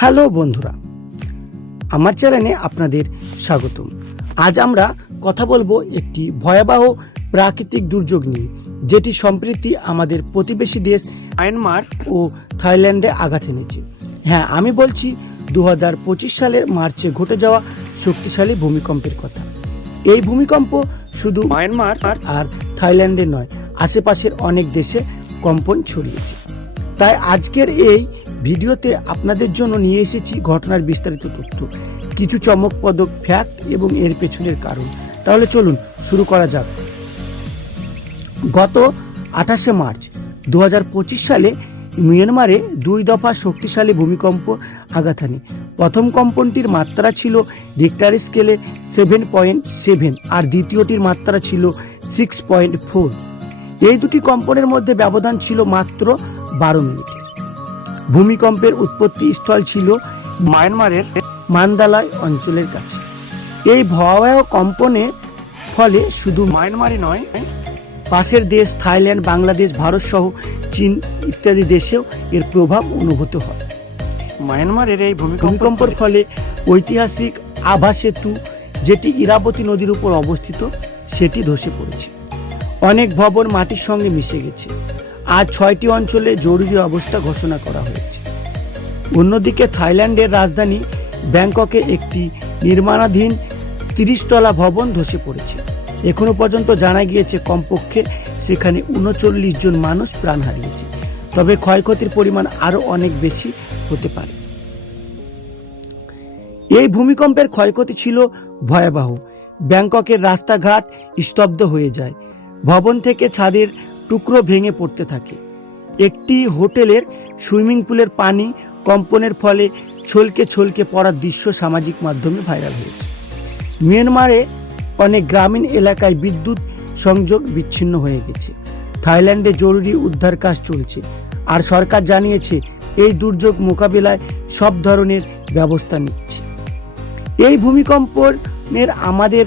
Hello বন্ধুরা, আমার চ্যানেলে আপনাদের স্বাগতম। আজ আমরা কথা বলব একটি ভয়াবহ প্রাকৃতিক দুর্যোগ নিয়ে, যেটি সম্প্রতি আমাদের প্রতিবেশী দেশ মায়ানমার ও থাইল্যান্ডে আঘাত এনেছে। হ্যাঁ আমি বলছি দু হাজার পঁচিশ সালের মার্চে ঘটে যাওয়া শক্তিশালী ভূমিকম্পের কথা। এই ভূমিকম্প শুধু মায়ানমার আর থাইল্যান্ডে নয়, আশেপাশের অনেক দেশে কম্পন ছড়িয়েছে। তাই আজকের এই ভিডিওতে আপনাদের জন্য নিয়ে এসেছি ঘটনার বিস্তারিত তথ্য। কিছু চমকপ্রদক ফ্যাক্ট এবং এর পেছনের কারণ। তাহলে চলুন, শুরু করা যাক। গত আঠাশে মার্চ দু হাজার পঁচিশ সালে মিয়ানমারে দুই দফা শক্তিশালী ভূমিকম্প আঘাত প্রথম কম্পনটির মাত্রা ছিল রিক্টার স্কেলে সেভেন পয়েন্ট সেভেন আর দ্বিতীয়টির মাত্রা ছিল সিক্স পয়েন্ট ফোর এই দুটি কম্পনের মধ্যে ব্যবধান ছিল মাত্র বারো মিনিটের ভূমিকম্পের উৎপত্তি স্থল ছিল মায়ানমারের মান্দালয় অঞ্চলের কাছে। এই ভয়াবহ কম্পনের ফলে শুধু মায়ানমারে নয় পাশের দেশ থাইল্যান্ড বাংলাদেশ ভারত সহ চীন ইত্যাদি দেশেও এর প্রভাব অনুভূত হয়। মায়ানমারের এই ভূমিকম্পের ফলে ঐতিহাসিক আভা সেতু যেটি ইরাবতী নদীর উপর অবস্থিত সেটি ধসে পড়েছে। অনেক ভবন মাটির সঙ্গে মিশে গেছে। আর ছয়টি অঞ্চলে জরুরি অবস্থা ঘোষণা করা হয়েছে। অন্যদিকে থাইল্যান্ডের রাজধানী ব্যাংককে একটি নির্মাণাধীন তিরিশতলা ভবন ধসে পড়েছে। এখনও পর্যন্ত জানা গিয়েছে কমপক্ষে সেখানে উনচল্লিশ জন মানুষ প্রাণ হারিয়েছে। তবে ক্ষয়ক্ষতির পরিমাণ আরও অনেক বেশি হতে পারে। এই ভূমিকম্পের ক্ষয়ক্ষতি ছিল ভয়াবহ। ব্যাংককের রাস্তাঘাট স্তব্ধ হয়ে যায়। ভবন থেকে ছাদের টুকরো ভেঙে পড়তে থাকে। একটি হোটেলের সুইমিং পুলের পানি কম্পনের ফলে ছলকে ছলকে পড়ার দৃশ্য সামাজিক মাধ্যমে ভাইরাল হয়েছে। মিয়ানমারে অনেক গ্রামীণ এলাকায় বিদ্যুৎ সংযোগ বিচ্ছিন্ন হয়ে গেছে। থাইল্যান্ডে জরুরি উদ্ধার কাজ চলছে। আর সরকার জানিয়েছে, এই দুর্যোগ মোকাবিলায় সব ধরনের ব্যবস্থা নিচ্ছে। এই ভূমিকম্পের আমাদের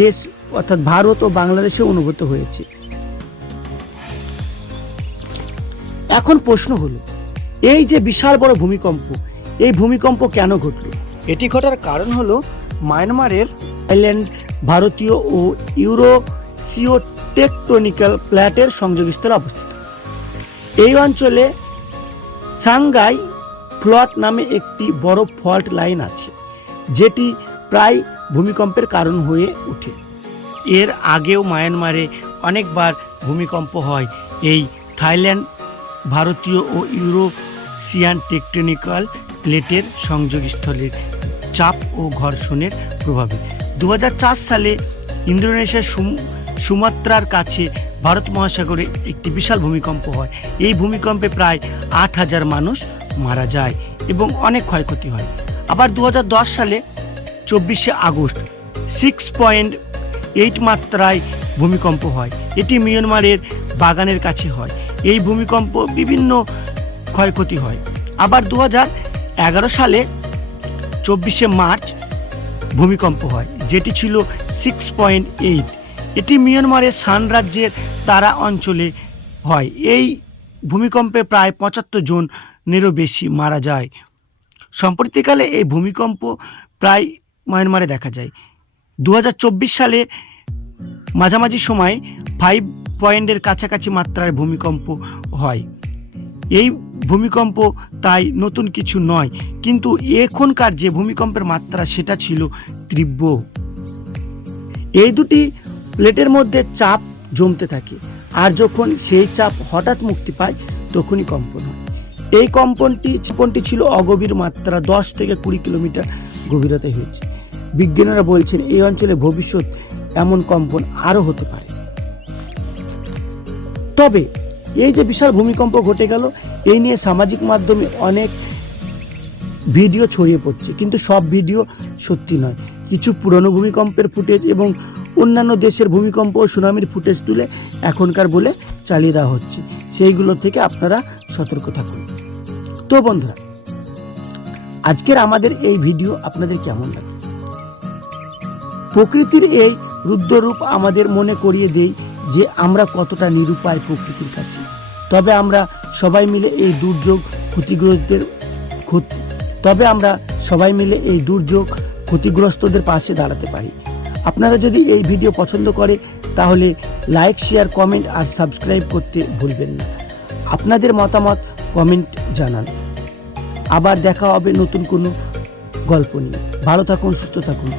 দেশ, অর্থাৎ ভারত ও বাংলাদেশে অনুভূত হয়েছে। এখন প্রশ্ন হলো এই যে বিশাল বড় ভূমিকম্প, এই ভূমিকম্প কেন ঘটল? এটি ঘটার কারণ হলো মায়ানমারের থাইল্যান্ড ভারতীয় ও ইউরোসিও টেকটোনিক্যাল প্ল্যাটের সংযোগস্থলে অবস্থিত। এই অঞ্চলে সাংগাই ফ্লট নামে একটি বড় ফল্ট লাইন আছে, যেটি প্রায় ভূমিকম্পের কারণ হয়ে ওঠে। এর আগেও মায়ানমারে অনেকবার ভূমিকম্প হয়। এই থাইল্যান্ড, ভারতীয় ও ইউরোসিয়ান টেকটনিক্যাল প্লেটের সংযোগস্থলের চাপ ও ঘর্ষণের প্রভাবে। দু হাজার চার সালে ইন্দোনেশিয়ার সুম- সুমাত্রার কাছে ভারত মহাসাগরে একটি বিশাল ভূমিকম্প হয়। এই ভূমিকম্পে প্রায় আট হাজার মানুষ মারা যায় এবং অনেক ক্ষয়ক্ষতি হয়। আবার দু হাজার দশ সালে চব্বিশে আগস্ট সিক্স পয়েন্ট এইট মাত্রায় ভূমিকম্প হয়। এটি মিয়ানমারের বাগানের কাছে হয়। এই ভূমিকম্প বিভিন্ন ক্ষয়ক্ষতি হয়। আবার দু এগারো সালে চব্বিশে মার্চ ভূমিকম্প হয়, যেটি ছিল সিক্স পয়েন্ট এইট এটি মিয়ানমারের সান রাজ্যের তারা অঞ্চলে হয়। এই ভূমিকম্পে প্রায় পঁচাত্তর জনেরও বেশি মারা যায়। সম্প্রতিকালে এই ভূমিকম্প প্রায় মায়ানমারে দেখা যায়। দু হাজার চব্বিশ সালে মাঝামাঝি সময় ফাইভ পয়েন্টের কাছাকাছি মাত্রার ভূমিকম্প হয়। এই ভূমিকম্প তাই নতুন কিছু নয়। কিন্তু এখনকার যে ভূমিকম্পের মাত্রা সেটা ছিল তীব্র। এই দুটি প্লেটের মধ্যে চাপ জমতে থাকে। আর যখন সেই চাপ হঠাৎ মুক্তি পায়, তখনই কম্পন হয়। এই কম্পনটি কম্পনটি ছিল অগভীর মাত্রা, দশ থেকে কুড়ি কিলোমিটার গভীরতায় হয়েছে। বিজ্ঞানীরা বলছেন, এই অঞ্চলে ভবিষ্যৎ এমন কম্পন আরও হতে পারে। তবে এই যে বিশাল ভূমিকম্প ঘটে গেল, এই নিয়ে সামাজিক মাধ্যমে অনেক ভিডিও ছড়িয়ে পড়ছে। কিন্তু সব ভিডিও সত্যি নয়। কিছু পুরনো ভূমিকম্পের ফুটেজ এবং অন্যান্য দেশের ভূমিকম্প ও সুনামির ফুটেজ তুলে এখনকার বলে চালিয়ে দেওয়া হচ্ছে। সেইগুলো থেকে আপনারা সতর্ক থাকুন। তো বন্ধুরা, আজকের আমাদের এই ভিডিও আপনাদের কেমন লাগে? প্রকৃতির এই রুদ্ররূপ আমাদের মনে করিয়ে দেই যে আমরা কতটা নিরুপায় প্রকৃতির কাছে। তবে আমরা সবাই মিলে এই দুর্যোগ ক্ষতিগ্রস্তদের ক্ষতি তবে আমরা সবাই মিলে এই দুর্যোগ ক্ষতিগ্রস্তদের পাশে দাঁড়াতে পারি। আপনারা যদি এই ভিডিও পছন্দ করে, তাহলে লাইক, শেয়ার, কমেন্ট আর সাবস্ক্রাইব করতে ভুলবেন না। আপনাদের মতামত কমেন্ট জানান। আবার দেখা হবে নতুন কোনো গল্প নিয়ে। ভালো থাকুন, সুস্থ থাকুন।